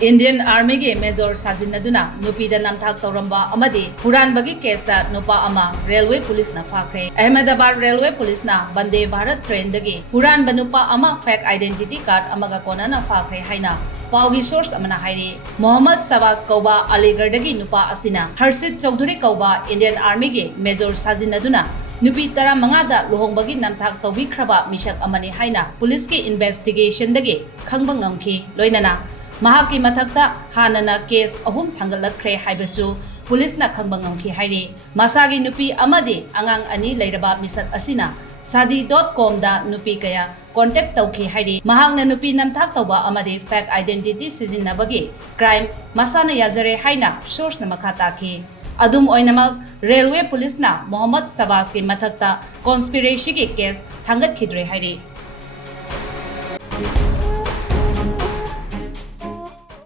Indian Army ge Major Sajinnaduna Nupida Namthak Touramba Amadi Huranbagi case ta Nupa ama Railway Police na Phare Ahmedabad Railway Police na Bande Bharat train dagi Huranba Nupa ama fake identity card amaga kona na Phare haina Paugi source amana hairi Muhammad Sabas Kauba Aligarh dagi Nupa asina Harsit Chaudhuri Kauba Indian Army ge Major Sajinnaduna Nupi tara mangada luhongbagi namthak tawbikraba misak amani haina police ki investigation dagi khangba ngamki loinana mahaki mathakta hanana case ahum thangalakre haibasu police na khangba ngamki hairi masagi nupi amadi angang ani leiraba misak asina sadi.com da nupi kaya contact tawki hairi mahakna nupi namthak tawba amadi fake identity sijinnabagi crime masana yazare haina source na makata ki Adum oinamak Railway Police na Muhammad Sabas ki mathakta conspiracy ki case thangat khidre hairi